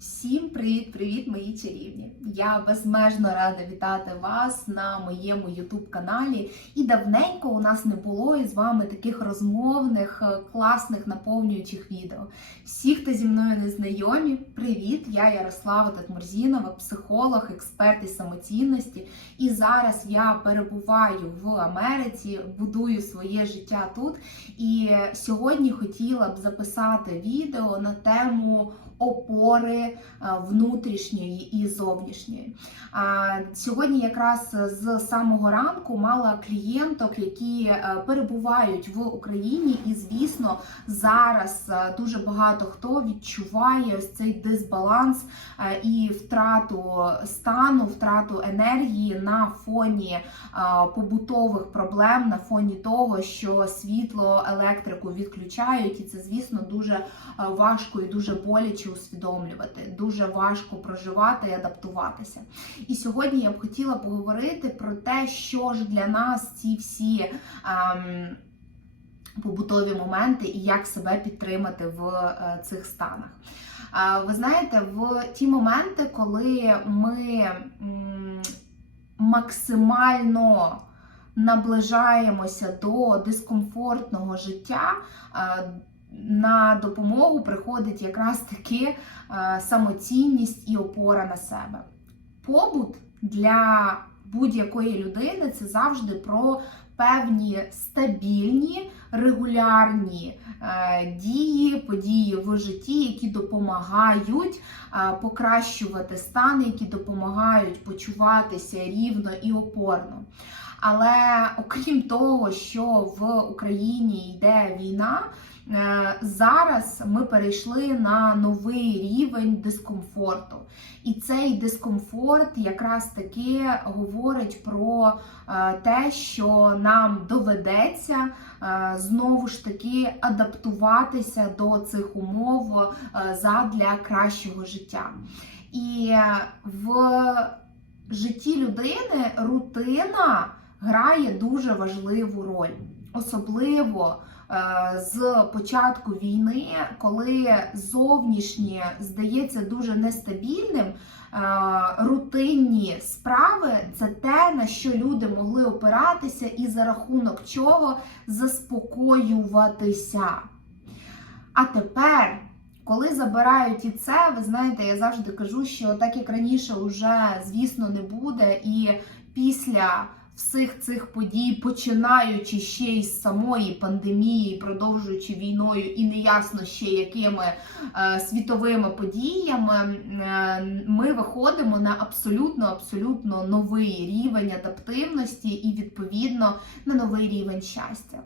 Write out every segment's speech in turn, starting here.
Всім привіт-привіт, мої чарівні! Я безмежно рада вітати вас на моєму youtube каналі. І давненько у нас не було із вами таких розмовних, е, класних, наповнюючих відео. Всі, хто зі мною не знайомі, привіт! Я Ярослава Татмурзінова, психолог, експерт із самоцінності. І зараз я перебуваю в Америці, будую своє життя тут. І сьогодні хотіла б записати відео на тему опори е, внутрішньої і зовнішньої. Сьогодні, якраз з самого ранку, мала клієнток, які е, перебувають в Україні, і звісно, зараз е, дуже багато хто відчуває ось цей дисбаланс е, і втрату стану, втрату енергії на фоні е, побутових проблем, на фоні того, що світло, електрику відключають, і це, звісно, дуже е, важко і дуже боляче усвідомлювати, дуже важко проживати і адаптуватися. І сьогодні я б хотіла поговорити про те, що ж для нас ці всі. Ем, Побутові моменти і як себе підтримати в е, цих станах. Е, ви знаєте, в ті моменти, коли ми максимально наближаємося до дискомфортного життя, е, на допомогу приходить якраз таки е, самоцінність і опора на себе. Побут для будь-якої людини це завжди про певні стабільні, регулярні е, дії, події в житті, які допомагають е, покращувати стан, які допомагають почуватися рівно і опорно. Але окрім того, що в Україні йде війна, зараз ми перейшли на новий рівень дискомфорту. І цей дискомфорт якраз таки говорить про е, те, що нам доведеться е, знову ж таки адаптуватися до цих умов задля кращого життя. І в житті людини рутина грає дуже важливу роль, особливо е, з початку війни, коли зовнішнє здається дуже нестабільним. е, Рутинні справи це те, на що люди могли опиратися, і за рахунок чого заспокоюватися. А тепер, коли забирають і це, ви знаєте, я завжди кажу, що так як раніше вже, звісно, не буде, і після всіх цих подій, починаючи ще із самої пандемії, продовжуючи війною, і неясно ще якими е, світовими подіями, е, ми виходимо на абсолютно абсолютно новий рівень адаптивності і відповідно на новий рівень щастя.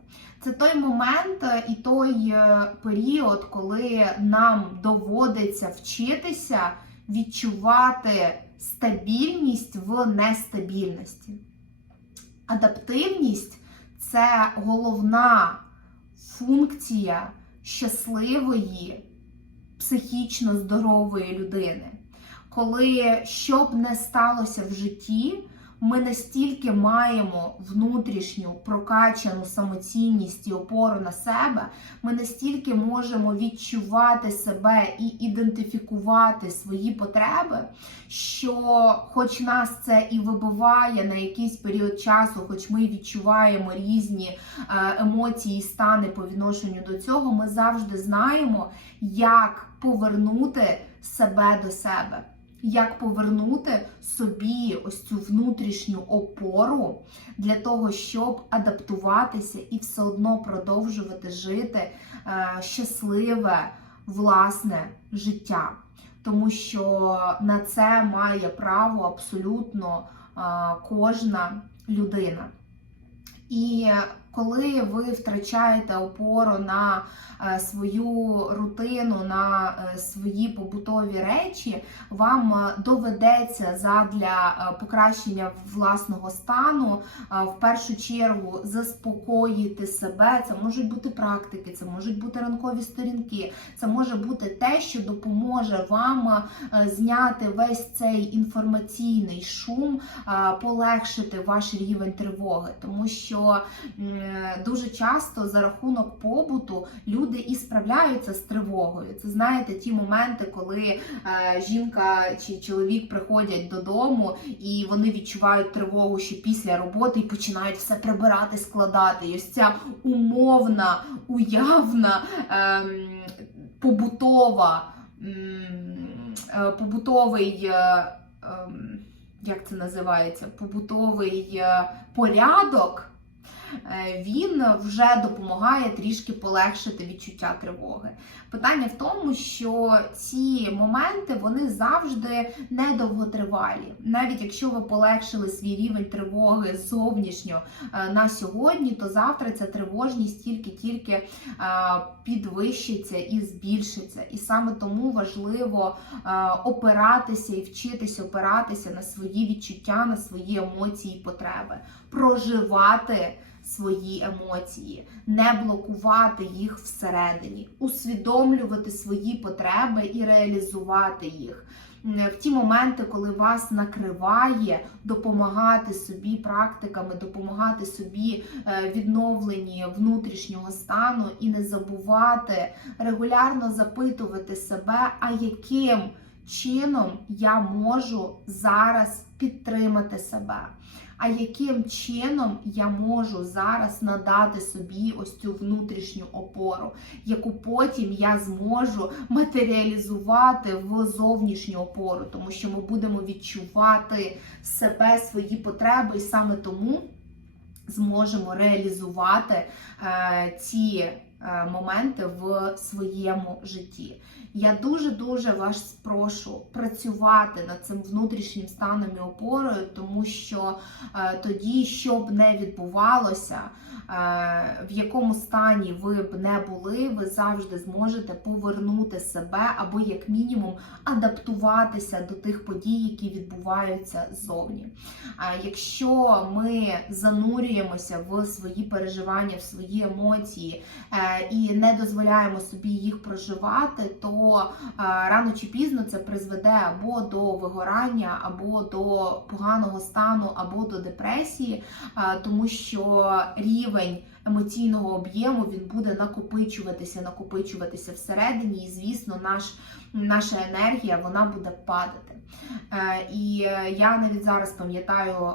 Це той момент е, і той е, період, коли нам доводиться вчитися відчувати стабільність в нестабільності. Адаптивність це головна функція щасливої, психічно здорової людини. Коли що б не сталося в житті, ми настільки маємо внутрішню прокачану самоцінність і опору на себе, ми настільки можемо відчувати себе і ідентифікувати свої потреби, що, хоч нас це і вибиває на якийсь період часу, хоч ми відчуваємо різні е, емоції і стани по відношенню до цього, ми завжди знаємо, як повернути себе до себе як повернути собі ось цю внутрішню опору для того, щоб адаптуватися і все одно продовжувати жити е, щасливе власне життя. Тому що на це має право абсолютно е, кожна людина. І коли ви втрачаєте опору на е, свою рутину, на е, свої побутові речі, вам е, доведеться задля покращення власного стану в першу чергу заспокоїти себе. Це можуть бути практики, це можуть бути ранкові сторінки, це може бути те, що допоможе вам зняти весь цей інформаційний шум, полегшити ваш рівень тривоги, тому що дуже часто за рахунок побуту люди і справляються з тривогою. Це знаєте, ті моменти, коли е, жінка чи чоловік приходять додому і вони відчувають тривогу ще після роботи і починають все прибирати, складати. І ось ця умовна, уявна, ем, побутова, е, побутовий. е, ем, як це називається, побутовий е, порядок, е, він вже допомагає трішки полегшити відчуття тривоги. Питання в тому, що ці моменти вони завжди недовготривалі. Навіть якщо ви полегшили свій рівень тривоги зовнішньо е, на сьогодні, то завтра ця тривожність тільки-тільки е, підвищиться і збільшиться. І саме тому важливо е, опиратися і вчитися опиратися на свої відчуття, на свої емоції і потреби, проживати свої емоції, не блокувати їх всередині, усвідомлювати свої потреби і реалізувати їх. В ті моменти, коли вас накриває, допомагати собі практиками, допомагати собі е, відновленні внутрішнього стану і не забувати регулярно запитувати себе, а яким чином я можу зараз підтримати себе. А яким чином я можу зараз надати собі ось цю внутрішню опору, яку потім я зможу матеріалізувати в зовнішню опору, тому що ми будемо відчувати себе, свої потреби, і саме тому зможемо реалізувати е, ці моменти в своєму житті. Я дуже дуже вас прошу працювати над цим внутрішнім станом і опорою, тому що е, тоді, що б не відбувалося, е, в якому стані ви б не були, ви завжди зможете повернути себе або, як мінімум, адаптуватися до тих подій, які відбуваються ззовні. Якщо ми занурюємося в свої переживання, в свої емоції е, і не дозволяємо собі їх проживати, то е, рано чи пізно це призведе або до вигорання, або до поганого стану, або до депресії, е, тому що рівень емоційного об'єму він буде накопичуватися, накопичуватися всередині, і звісно, наш, наша енергія вона буде падати. Е, І я навіть зараз пам'ятаю,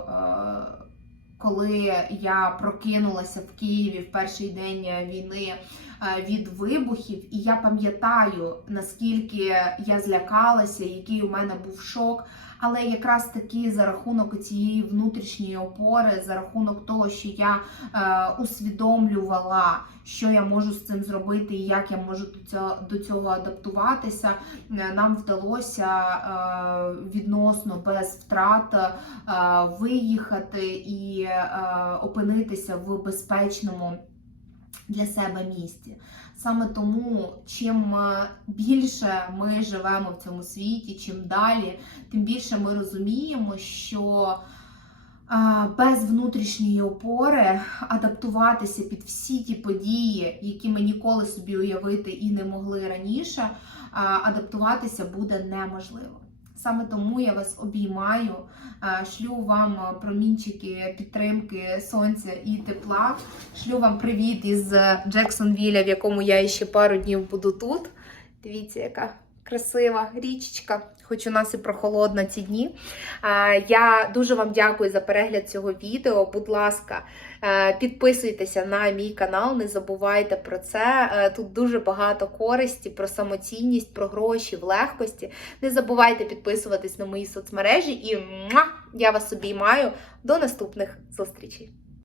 коли я прокинулася в Києві в перший день війни е, від вибухів, і я пам'ятаю, наскільки я злякалася, який у мене був шок. Але якраз таки за рахунок цієї внутрішньої опори, за рахунок того, що я е, усвідомлювала, що я можу з цим зробити і як я можу до цього, до цього адаптуватися, е, нам вдалося е, відносно без втрат е, виїхати і е, опинитися в безпечному для себе місці. Саме тому, чим е, більше ми живемо в цьому світі, чим далі, тим більше ми розуміємо, що е, без внутрішньої опори адаптуватися під всі ті події, які ми ніколи собі уявити і не могли раніше, е, адаптуватися буде неможливо. Саме тому я вас обіймаю, е, шлю вам е, промінчики підтримки сонця і тепла. Шлю вам привіт із Джексонвіля, в якому я ще пару днів буду тут. Дивіться, яка красива річечка, хоч у нас і прохолодно ці дні. Я дуже вам дякую за перегляд цього відео. Будь ласка, е, підписуйтеся на мій канал, не забувайте про це. Е, Тут дуже багато користі про самоцінність, про гроші в легкості. Не забувайте підписуватись на мої соцмережі і я вас обіймаю. До наступних зустрічей!